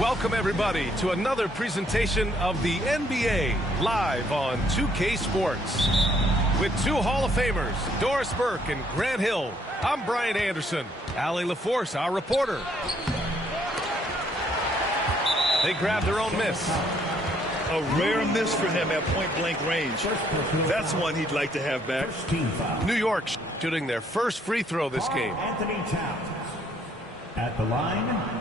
Welcome, everybody, to another presentation of the NBA live on 2K Sports. With two Hall of Famers, Doris Burke and Grant Hill, I'm Brian Anderson. Allie LaForce, our reporter. They grabbed their own miss. A rare miss for him at point-blank range. That's one he'd like to have back. New York shooting their first free throw this game. Anthony Towns at the line.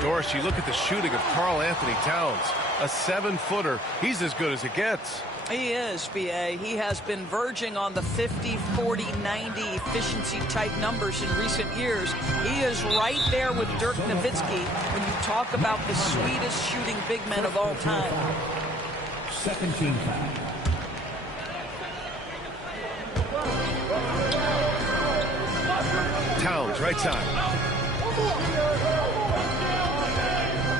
Doris, you look at the shooting of Karl Anthony Towns, a 7-footer. He's as good as it gets. He is, B.A. He has been verging on the 50, 40, 90 efficiency type numbers in recent years. He is right there with Dirk Nowitzki when you talk about the sweetest shooting big men of all time. Second team foul. Towns, right side.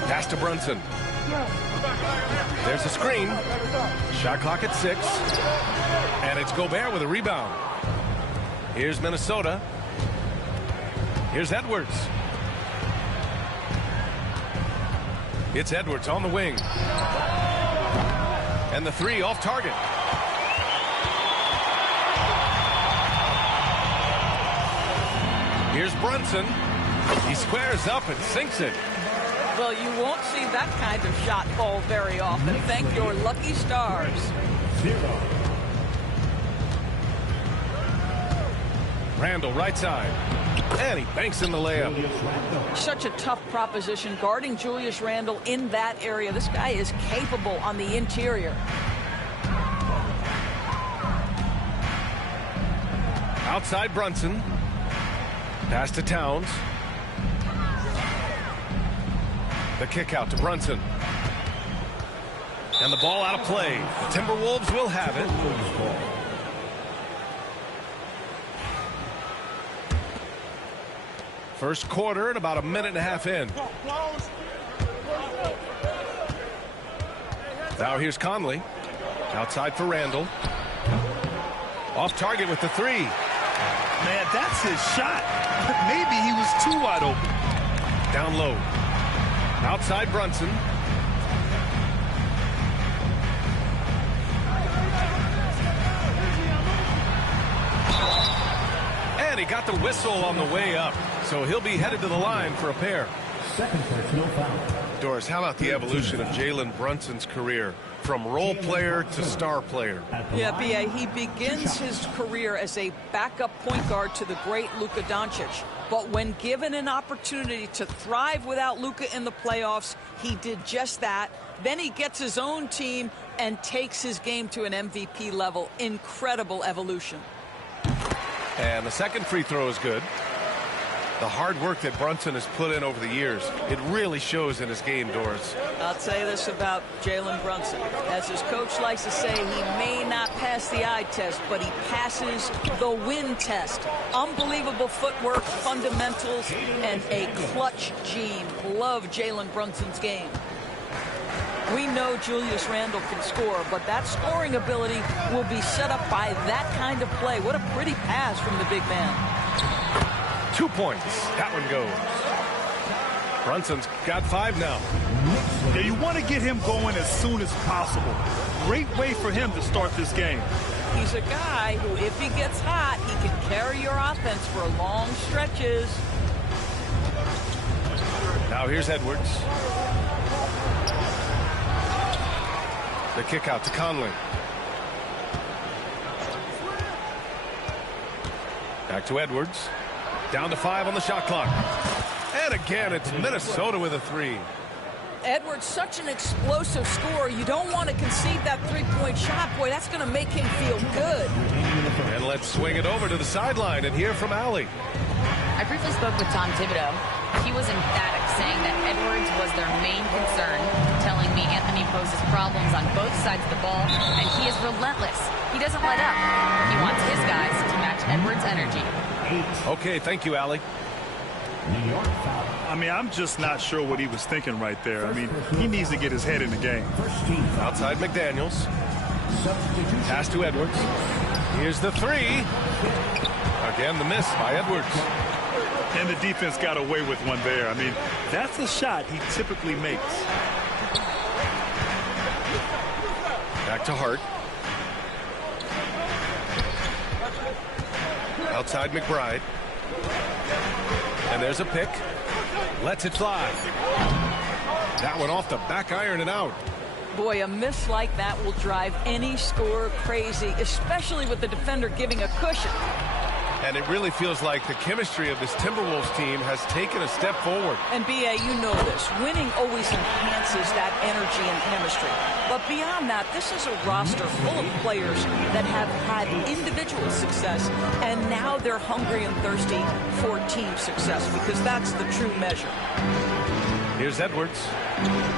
Pass to Brunson. There's a screen. Shot clock at 6. And it's Gobert with a rebound. Here's Minnesota. Here's Edwards. It's Edwards on the wing. And the three off target. Here's Brunson. He squares up and sinks it. Well, you won't see that kind of shot fall very often. Thank your lucky stars. Randall, right side. And he banks in the layup. Such a tough proposition guarding Julius Randle in that area. This guy is capable on the interior. Outside Brunson. Pass to Towns. The kick out to Brunson. And the ball out of play. The Timberwolves will have it. First quarter and about a minute and a half in. Now here's Conley. Outside for Randall. Off target with the three. Man, that's his shot. Maybe he was too wide open. Down low. Outside Brunson. And he got the whistle on the way up. So he'll be headed to the line for a pair. Second personal foul. Doris, how about the evolution of Jalen Brunson's career? From role player to star player. Yeah, B.A., he begins his career as a backup point guard to the great Luka Doncic. But when given an opportunity to thrive without Luka in the playoffs, he did just that. Then he gets his own team and takes his game to an MVP level. Incredible evolution. And the second free throw is good. The hard work that Brunson has put in over the years, it really shows in his game, Doris. I'll say this about Jalen Brunson. As his coach likes to say, he may not pass the eye test, but he passes the win test. Unbelievable footwork, fundamentals, and a clutch gene. Love Jalen Brunson's game. We know Julius Randle can score, but that scoring ability will be set up by that kind of play. What a pretty pass from the big man. 2 points. That one goes. Brunson's got 5 now. Yeah, you want to get him going as soon as possible. Great way for him to start this game. He's a guy who, if he gets hot, he can carry your offense for long stretches. Now here's Edwards. The kick out to Conley. Back to Edwards. Down to 5 on the shot clock. And again, it's Minnesota with a 3. Edwards, such an explosive scorer. You don't want to concede that three-point shot. Boy, that's going to make him feel good. And let's swing it over to the sideline and hear from Allie. I briefly spoke with Tom Thibodeau. He was emphatic, saying that Edwards was their main concern, telling me Anthony poses problems on both sides of the ball, and he is relentless. He doesn't let up. He wants his guys to match Edwards' energy. Okay, thank you, Allie. New York foul. I mean, I'm just not sure what he was thinking right there. I mean, he needs to get his head in the game. Outside McDaniels. Pass to Edwards. Here's the 3. Again, the miss by Edwards. And the defense got away with one there. I mean, that's a shot he typically makes. Back to Hart. Outside McBride. And there's a pick. Lets it fly. That one off the back iron and out. Boy, a miss like that will drive any scorer crazy, especially with the defender giving a cushion. And it really feels like the chemistry of this Timberwolves team has taken a step forward. And B.A., you know this. Winning always enhances that energy and chemistry. But beyond that, this is a roster full of players that have had individual success, and now they're hungry and thirsty for team success, because that's the true measure. Here's Edwards.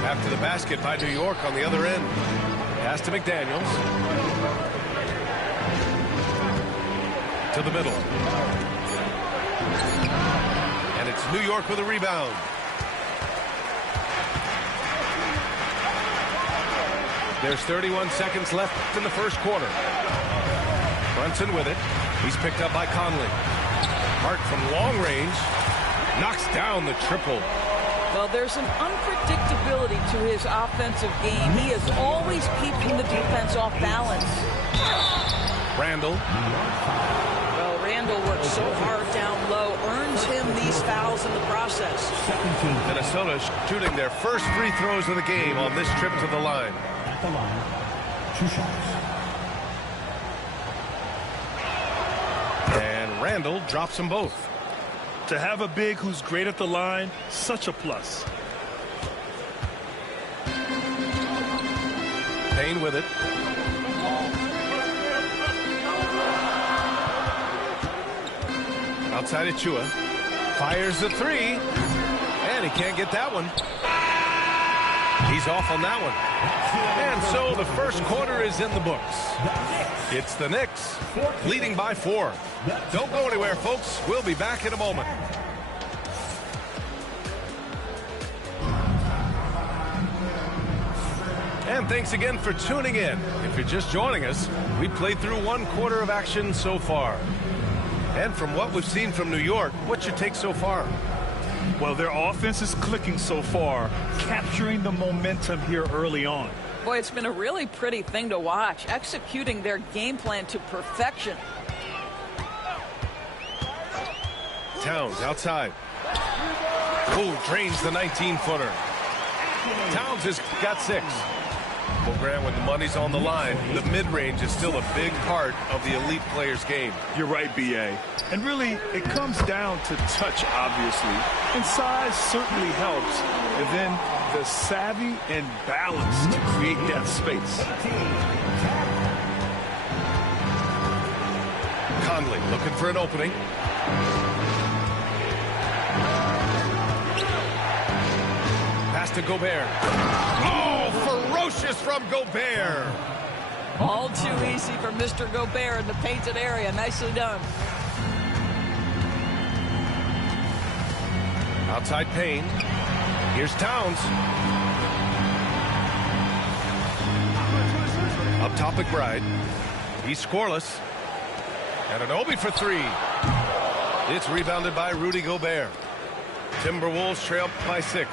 After the basket by New York on the other end. Pass to McDaniels. To the middle. And it's New York with a rebound. There's 31 seconds left in the first quarter. Brunson with it. He's picked up by Conley. Hart from long range knocks down the triple. Well, there's an unpredictability to his offensive game. He is always keeping the defense off balance. Randall. Well, Randall works so hard down low, earns him these fouls in the process. Minnesota shooting their first free throws of the game on this trip to the line. At the line, 2 shots. And Randall drops them both. To have a big who's great at the line, such a plus. Payne with it. Outside Achua. Fires the 3. And he can't get that one. He's off on that one. And so the first quarter is in the books. It's the Knicks leading by 4. Don't go anywhere, folks. We'll be back in a moment. And thanks again for tuning in. If you're just joining us, we played through 1 quarter of action so far. And from what we've seen from New York, what's your take so far? Well, their offense is clicking so far, capturing the momentum here early on. Boy, it's been a really pretty thing to watch, executing their game plan to perfection. Towns outside. Oh, drains the 19-footer. Towns has got 6. Well, Grant, when the money's on the line, the mid-range is still a big part of the elite player's game. You're right, B.A. And really, it comes down to touch, obviously. And size certainly helps. And then the savvy and balance to create that space. Conley looking for an opening. Pass to Gobert. Oh, ferocious from Gobert. All too easy for Mr. Gobert in the painted area. Nicely done. Outside Payne. Here's Towns. Up top McBride. He's scoreless. And an Obi for 3. It's rebounded by Rudy Gobert. Timberwolves trail by 6.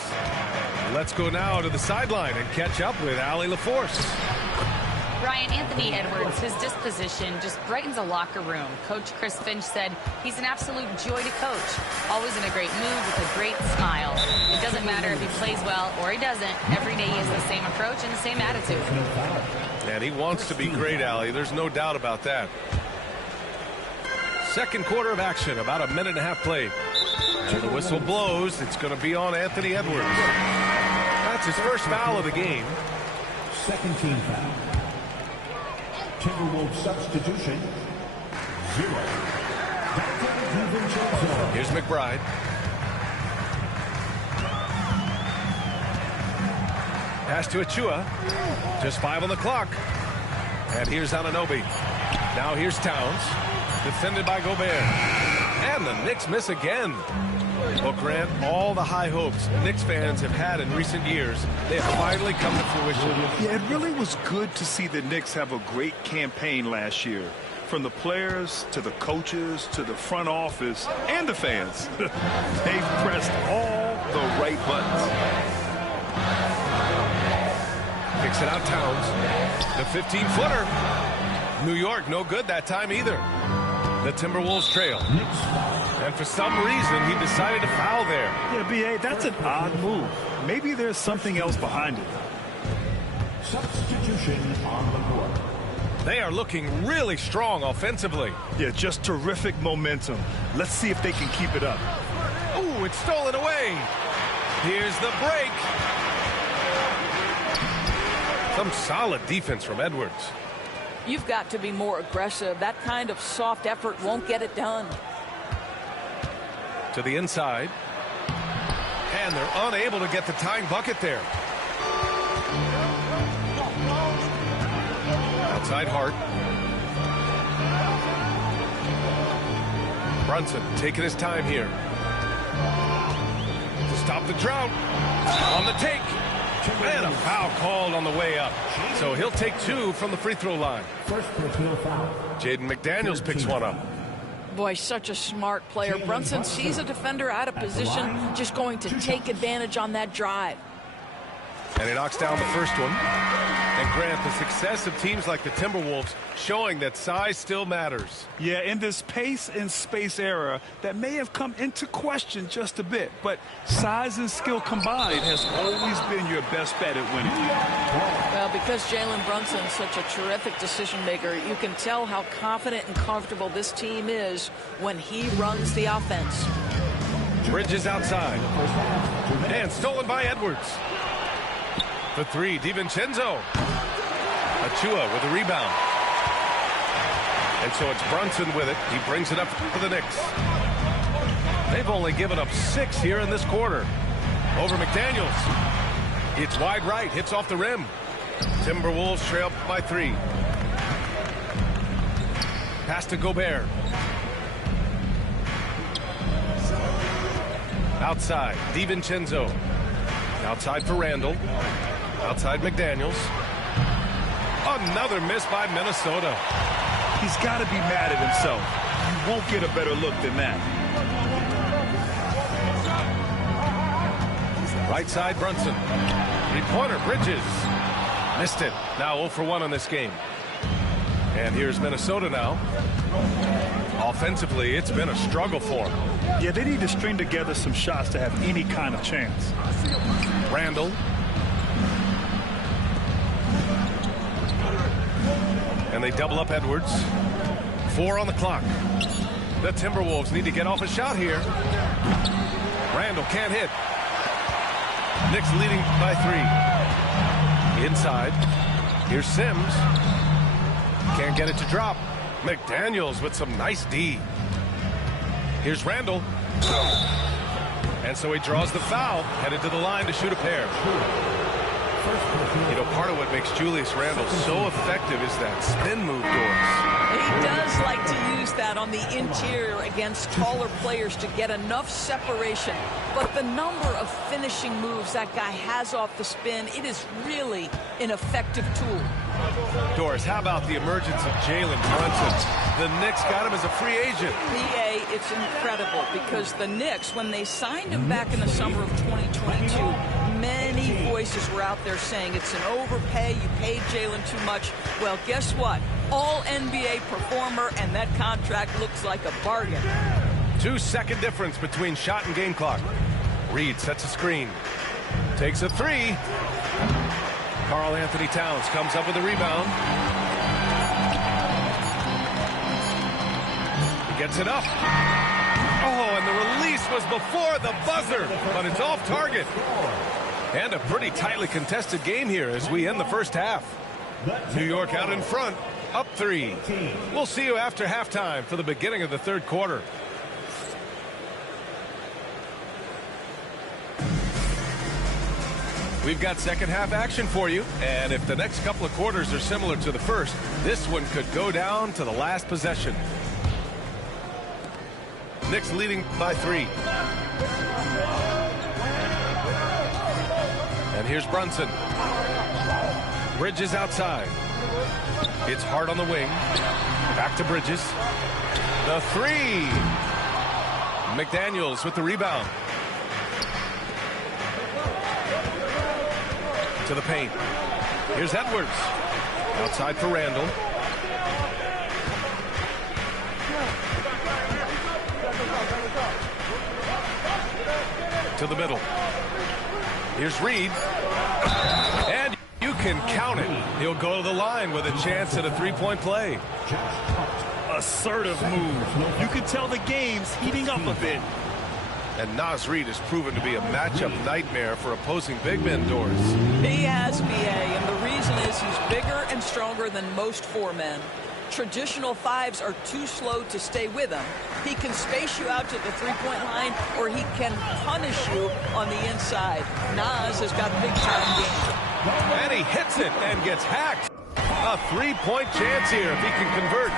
Let's go now to the sideline and catch up with Allie LaForce. Brian, Anthony Edwards, his disposition just brightens a locker room. Coach Chris Finch said he's an absolute joy to coach. Always in a great mood with a great smile. It doesn't matter if he plays well or he doesn't. Every day he has the same approach and the same attitude. And he wants to be great, Allie. There's no doubt about that. Second quarter of action, about a minute and a half played. And the whistle blows. It's going to be on Anthony Edwards. That's his first foul of the game. Second team foul. Timberwolves substitution, 0. Here's McBride. Pass to Achua. Just 5 on the clock. And here's Anunoby. Now here's Towns. Defended by Gobert. And the Knicks miss again. Well, Grant, all the high hopes Knicks fans have had in recent years, they have finally come to fruition. Yeah, it really was good to see the Knicks have a great campaign last year. From the players to the coaches to the front office and the fans. They've pressed all the right buttons. Kicks it out Towns. The 15-footer. New York no good that time either. The Timberwolves trail. And for some reason, he decided to foul there. Yeah, B.A., that's an odd move. Maybe there's something else behind it. Substitution on the court. They are looking really strong offensively. Yeah, just terrific momentum. Let's see if they can keep it up. Ooh, it's stolen away. Here's the break. Some solid defense from Edwards. You've got to be more aggressive. That kind of soft effort won't get it done. To the inside. And they're unable to get the tying bucket there. Outside Hart. Brunson taking his time here. To stop the drought. On the take. And a foul called on the way up. So he'll take 2 from the free throw line. First personal foul. Jaden McDaniels picks one up. Boy, such a smart player. Brunson sees a defender out of position, just going to take advantage on that drive. And he knocks down the first one. And Grant, the success of teams like the Timberwolves showing that size still matters. Yeah, in this pace and space era, that may have come into question just a bit. But size and skill combined has always been your best bet at winning. Well, because Jalen Brunson's such a terrific decision maker, you can tell how confident and comfortable this team is when he runs the offense. Bridges outside. And stolen by Edwards. The 3, DiVincenzo. Achua with the rebound. And so it's Brunson with it. He brings it up for the Knicks. They've only given up 6 here in this quarter. Over McDaniels. It's wide right. Hits off the rim. Timberwolves trail by 3. Pass to Gobert. Outside. DiVincenzo. Outside for Randall. Outside McDaniels. Another miss by Minnesota. He's got to be mad at himself. You won't get a better look than that. Right side Brunson. 3-pointer Bridges. Missed it. Now 0 for 1 in this game. And here's Minnesota now. Offensively, it's been a struggle for them. Yeah, they need to string together some shots to have any kind of chance. Randall. And they double up Edwards. 4 on the clock. The Timberwolves need to get off a shot here. Randall can't hit. Knicks leading by 3. Inside. Here's Sims. Can't get it to drop. McDaniels with some nice D. Here's Randall. And so he draws the foul. Headed to the line to shoot a pair. You know, part of what makes Julius Randle so effective is that spin move, Doris. He does like to use that on the interior against taller players to get enough separation. But the number of finishing moves that guy has off the spin, it is really an effective tool. Doris, how about the emergence of Jalen Brunson? The Knicks got him as a free agent. PA, it's incredible because the Knicks, when they signed him back in the summer of 2022, many voices were out there saying it's an overpay, you paid Jalen too much. Well, guess what? All NBA performer, and that contract looks like a bargain. 2-second difference between shot and game clock. Reed sets a screen. Takes a three. Karl Anthony Towns comes up with a rebound. He gets it up. Oh, and the release was before the buzzer, but it's off target. And a pretty tightly contested game here as we end the first half. New York out in front, up 3. We'll see you after halftime for the beginning of the third quarter. We've got second half action for you, and if the next couple of quarters are similar to the first, this one could go down to the last possession. Knicks leading by 3. And here's Brunson. Bridges outside. It's hard on the wing. Back to Bridges. The 3. McDaniels with the rebound. To the paint. Here's Edwards. Outside for Randall. To the middle. Here's Reed. And you can count it. He'll go to the line with a chance at a three-point play. Assertive move. You can tell the game's heating up a bit. And Naz Reid has proven to be a matchup nightmare for opposing big men, Doris. He has, BA, and the reason is he's bigger and stronger than most 4 men. Traditional 5s are too slow to stay with him. He can space you out to the three-point line, or he can punish you on the inside. Naz has got big-time game. And he hits it and gets hacked. A three-point chance here if he can convert.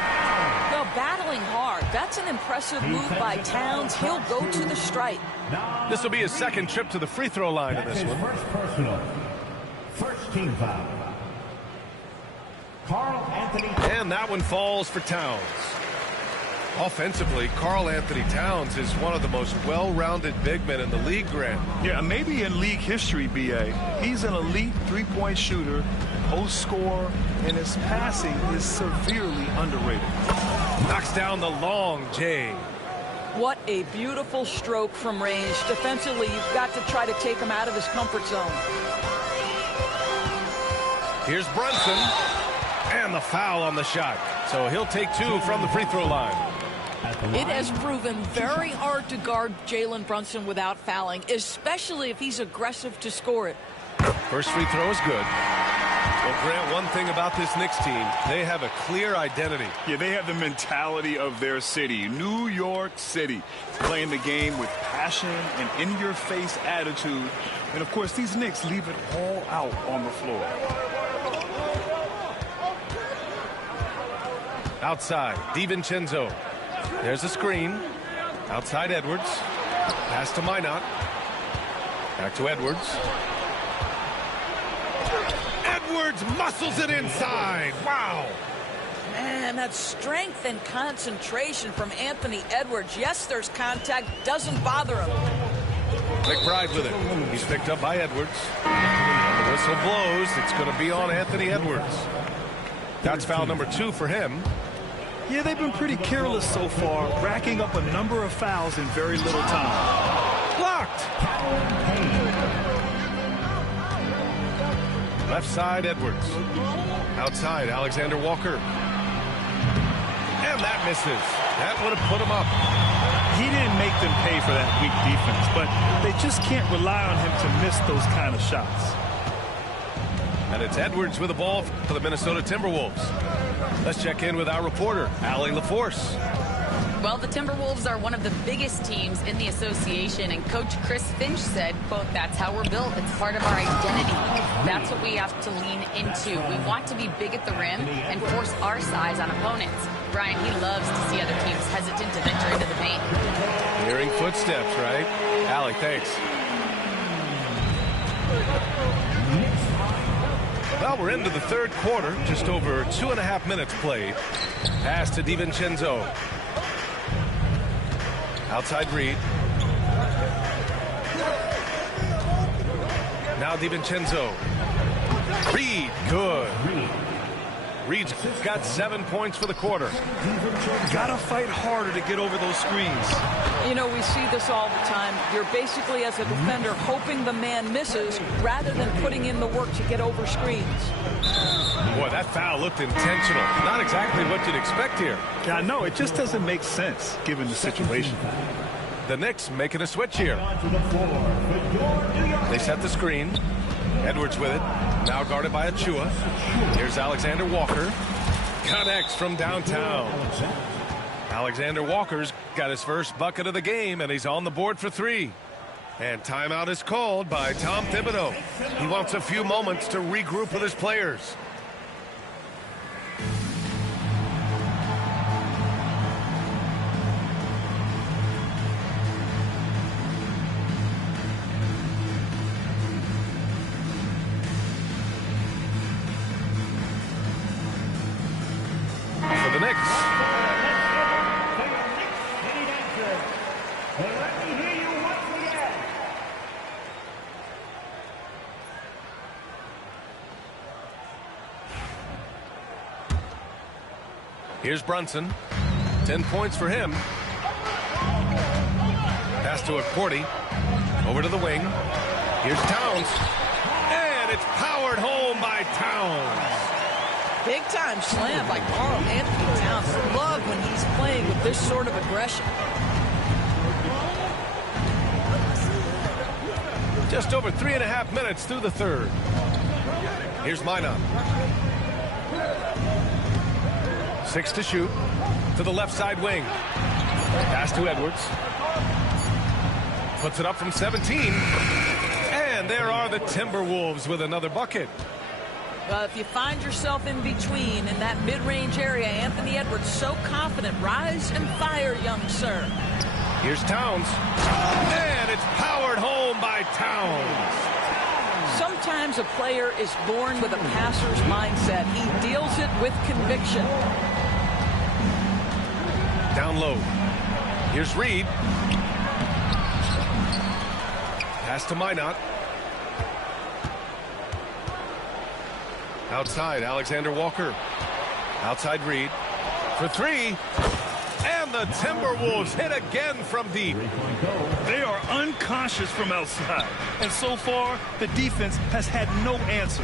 Well, battling hard. That's an impressive move by Towns. He'll go to the stripe. This will be his second trip to the free throw line in this one. First personal. First team foul. Karl Anthony. And that one falls for Towns. Offensively, Karl Anthony Towns is one of the most well-rounded big men in the league, Grant. Yeah, maybe in league history, BA. He's an elite three-point shooter, post scorer, and his passing is severely underrated. Knocks down the long J. What a beautiful stroke from range. Defensively, you've got to try to take him out of his comfort zone. Here's Brunson. And the foul on the shot. So he'll take 2 from the free throw line. It has proven very hard to guard Jalen Brunson without fouling, especially if he's aggressive to score it. First free throw is good. Well, Grant, one thing about this Knicks team, they have a clear identity. Yeah, they have the mentality of their city, New York City, playing the game with passion and in-your-face attitude. And, of course, these Knicks leave it all out on the floor. Outside, DiVincenzo. There's a screen. Outside Edwards. Pass to Minot. Back to Edwards. Edwards muscles it inside. Wow. Man, that's strength and concentration from Anthony Edwards. Yes, there's contact. Doesn't bother him. McBride with it. He's picked up by Edwards. And the whistle blows. It's going to be on Anthony Edwards. That's foul number 2 for him. Yeah, they've been pretty careless so far, racking up a number of fouls in very little time. Blocked. Left side, Edwards. Outside, Alexander Walker. And that misses. That would have put him up. He didn't make them pay for that weak defense, but they just can't rely on him to miss those kind of shots. And it's Edwards with the ball for the Minnesota Timberwolves. Let's check in with our reporter, Allie LaForce. Well, the Timberwolves are one of the biggest teams in the association, and Coach Chris Finch said, quote, "That's how we're built. It's part of our identity. That's what we have to lean into. We want to be big at the rim and force our size on opponents." Brian, he loves to see other teams hesitant to venture into the paint. Hearing footsteps, right? Allie, thanks. Well, we're into the third quarter, just over 2.5 minutes played. Pass to DiVincenzo. Outside Reed. Now DiVincenzo. Reed, good. Reed's got 7 points for the quarter. Gotta fight harder to get over those screens. You know, we see this all the time. You're basically, as a defender, hoping the man misses rather than putting in the work to get over screens. Boy, that foul looked intentional. Not exactly what you'd expect here. Yeah, I know. It just doesn't make sense given the situation. The Knicks making a switch here. They set the screen. Edwards with it. Now guarded by Achua. Here's Alexander Walker. Connects from downtown. Alexander Walker's got his first bucket of the game, and he's on the board for 3. And timeout is called by Tom Thibodeau. He wants a few moments to regroup with his players. For the Knicks. Here's Brunson. 10 points for him. Pass to Accordi. Over to the wing. Here's Towns. And it's powered home by Towns. Big time slam by Karl Anthony Towns. Love when he's playing with this sort of aggression. Just over 3.5 minutes through the third. Here's Minot. 6 to shoot. To the left side wing. Pass to Edwards. Puts it up from 17. And there are the Timberwolves with another bucket. If you find yourself in between in that mid-range area, Anthony Edwards so confident. Rise and fire, young sir. Here's Towns. And it's powered home by Towns. Sometimes a player is born with a passer's mindset. He deals it with conviction. Down low. Here's Reed. Pass to Minot. Outside, Alexander Walker. Outside Reed. For 3. And the Timberwolves hit again from deep. They are unconscious from outside. And so far, the defense has had no answer.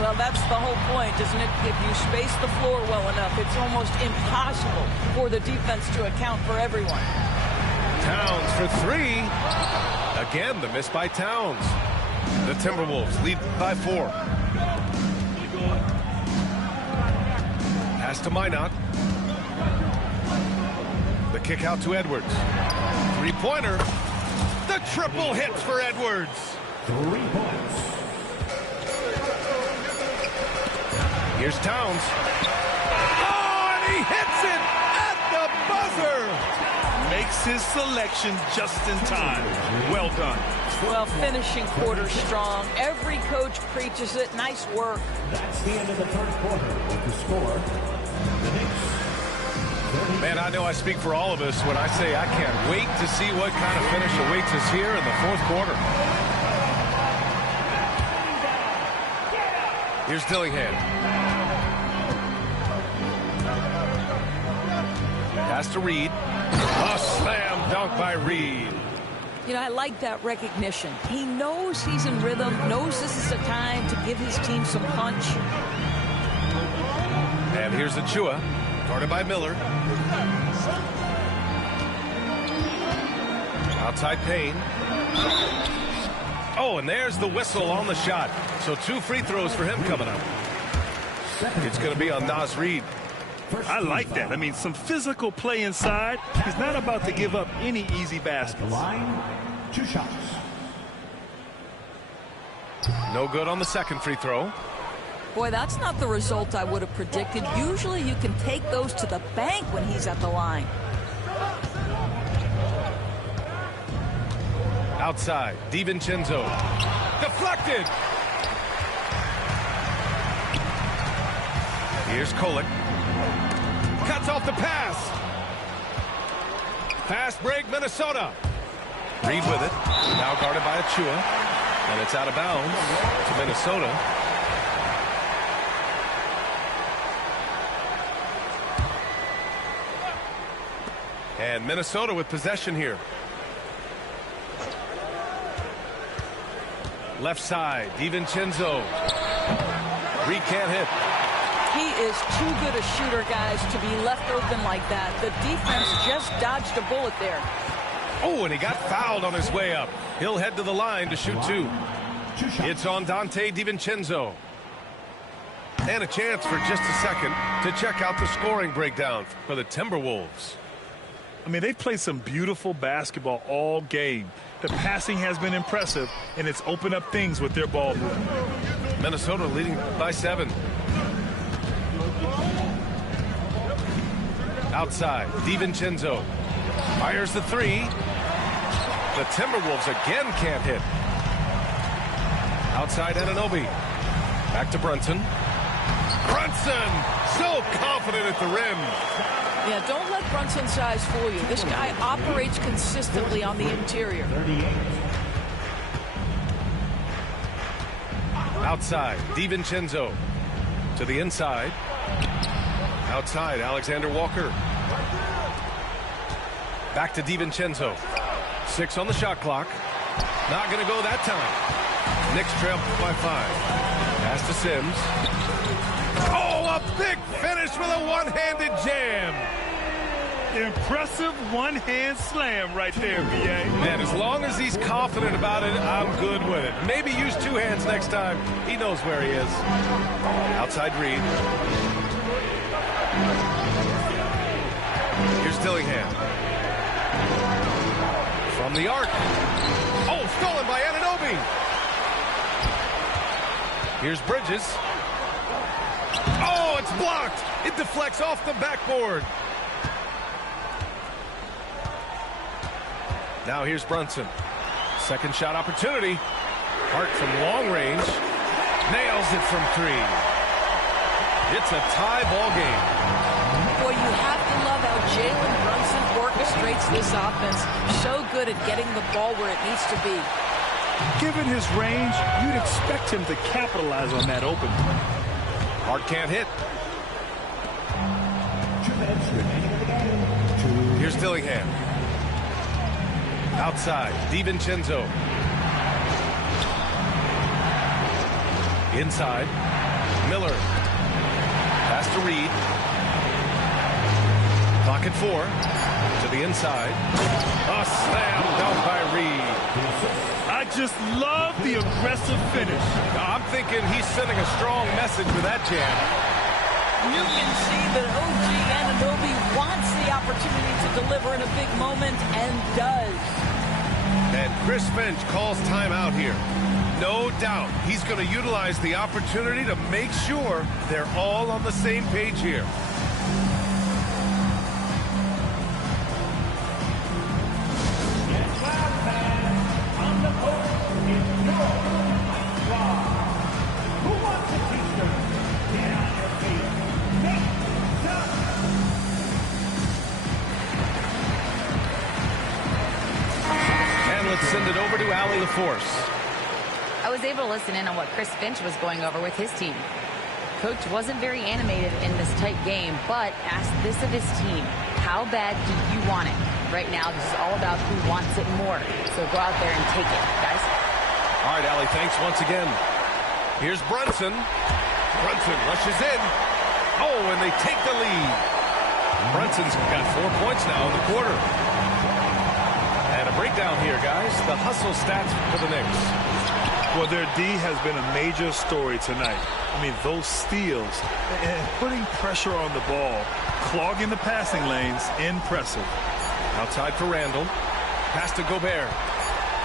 Well, that's the whole point, isn't it? If you space the floor well enough, it's almost impossible for the defense to account for everyone. Towns for 3. Again, the miss by Towns. The Timberwolves lead by 4. Pass to Minot. The kick out to Edwards. 3-pointer. The triple hits for Edwards. 3 points. Here's Towns. Oh, and he hits it at the buzzer. Makes his selection just in time. Well done. Well, finishing quarter strong. Every coach preaches it. Nice work. That's the end of the third quarter with the score. The Knicks. Man, I know I speak for all of us when I say I can't wait to see what kind of finish awaits us here in the fourth quarter. Here's Dillingham. Pass to Reed. A slam dunk by Reed. You know, I like that recognition. He knows he's in rhythm, knows this is a time to give his team some punch. And here's Achua, guarded by Miller. Outside Payne. Oh, and there's the whistle on the shot. So 2 free throws for him coming up. It's going to be on Naz Reid. I like that. I mean, some physical play inside. He's not about to give up any easy baskets. The line, 2 shots. No good on the second free throw. Boy, that's not the result I would have predicted. Usually you can take those to the bank when he's at the line. Outside, DiVincenzo. Deflected. Here's Kolek. Cuts off the pass. Fast break, Minnesota. Reed with it. Now guarded by Achua. And it's out of bounds to Minnesota. And Minnesota with possession here. Left side, DiVincenzo. Reed can't hit. He is too good a shooter, guys, to be left open like that. The defense just dodged a bullet there. Oh, and he got fouled on his way up. He'll head to the line to shoot two. It's on Dante DiVincenzo. And a chance for just a second to check out the scoring breakdown for the Timberwolves. I mean, they've played some beautiful basketball all game. The passing has been impressive, and it's opened up things with their ball movement. Minnesota leading by 7. Outside, DiVincenzo fires the 3. The Timberwolves again can't hit. Outside, Anunoby. Back to Brunson. Brunson, so confident at the rim. Yeah, don't let Brunson's size fool you. This guy operates consistently on the interior. Outside, DiVincenzo to the inside. Outside, Alexander Walker. Back to DiVincenzo. 6 on the shot clock. Not going to go that time. Knicks trail by 5. Pass to Sims. Oh, a big finish with a one-handed jam. Impressive one-hand slam right there, B.A. Man, as long as he's confident about it, I'm good with it. Maybe use 2 hands next time. He knows where he is. Outside Reed. Here's Dillingham. From the arc. Oh, stolen by Anunoby. Here's Bridges. Oh, it's blocked. It deflects off the backboard. Now here's Brunson. Second shot opportunity. Hart from long range. Nails it from 3. It's a tie ball game. Boy, you have to love how Jalen Brunson orchestrates this offense. So good at getting the ball where it needs to be. Given his range, you'd expect him to capitalize on that open. Hart can't hit. Here's Dillingham. Outside, DiVincenzo. Inside, Miller. Pass to Reed. Clock at 4. To the inside. A slam dunk by Reed. I just love the aggressive finish. I'm thinking he's sending a strong message with that jam. You can see that OG Anunoby wants the opportunity to deliver in a big moment and does. And Chris Finch calls timeout here. No doubt he's going to utilize the opportunity to make sure they're all on the same page here. Send it over to Allie LaForce. I was able to listen in on what Chris Finch was going over with his team. Coach wasn't very animated in this tight game, but asked this of his team. How bad do you want it? Right now, this is all about who wants it more. So go out there and take it, guys. All right, Allie, thanks once again. Here's Brunson. Brunson rushes in. Oh, and they take the lead. Brunson's got 4 points now in the quarter. And a breakdown here, guys. The hustle stats for the Knicks. Well, their D has been a major story tonight. I mean, those steals and putting pressure on the ball, clogging the passing lanes, impressive. Outside for Randall. Pass to Gobert.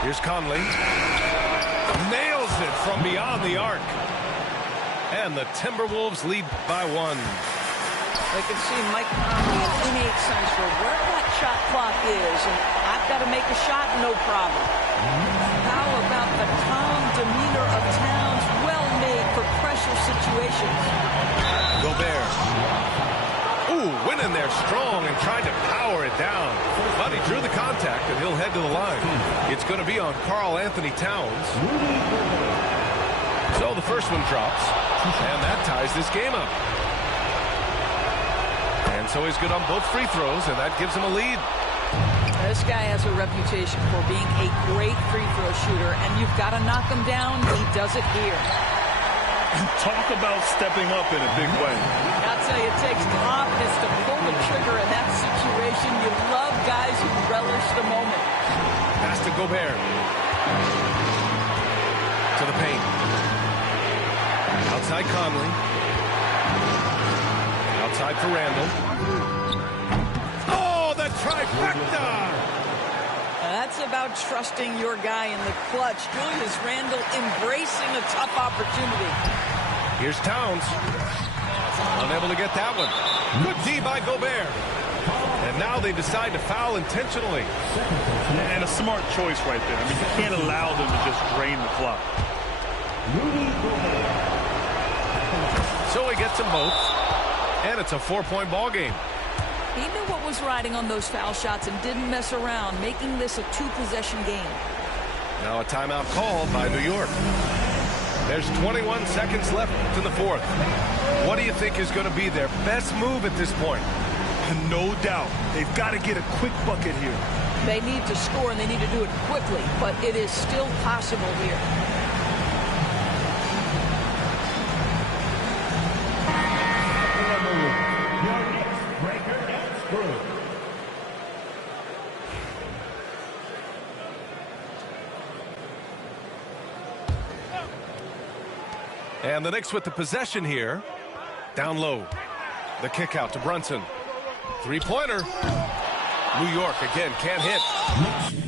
Here's Conley. Nails it from beyond the arc. And the Timberwolves lead by 1. I can see Mike Conley an innate sense for where that shot clock is, and I've got to make a shot, no problem. How about the calm demeanor of Towns? Well made for pressure situations. situations. Gobert. Ooh, went in there strong and tried to power it down. But he drew the contact, and he'll head to the line. It's going to be on Karl Anthony Towns. So the first one drops, and that ties this game up. And so he's good on both free throws, and that gives him a lead. This guy has a reputation for being a great free throw shooter, and you've got to knock him down. He does it here. Talk about stepping up in a big way. I'll tell you, it takes confidence to pull the trigger in that situation. You love guys who relish the moment. Pass to Gobert. To the paint. Outside Conley. Outside for Randall. Oh, the trifecta! That's about trusting your guy in the clutch. Julius Randle embracing a tough opportunity. Here's Towns. Unable to get that one. Good D by Gobert. And now they decide to foul intentionally. And a smart choice right there. I mean, you can't allow them to just drain the clock. So he gets them both. And it's a 4-point ball game. He knew what was riding on those foul shots and didn't mess around, making this a 2-possession game. Now a timeout called by New York. There's 21 seconds left in the fourth. What do you think is going to be their best move at this point? No doubt. They've got to get a quick bucket here. They need to score, and they need to do it quickly, but it is still possible here. And the Knicks with the possession here. Down low. The kick out to Brunson. Three-pointer. New York again can't hit.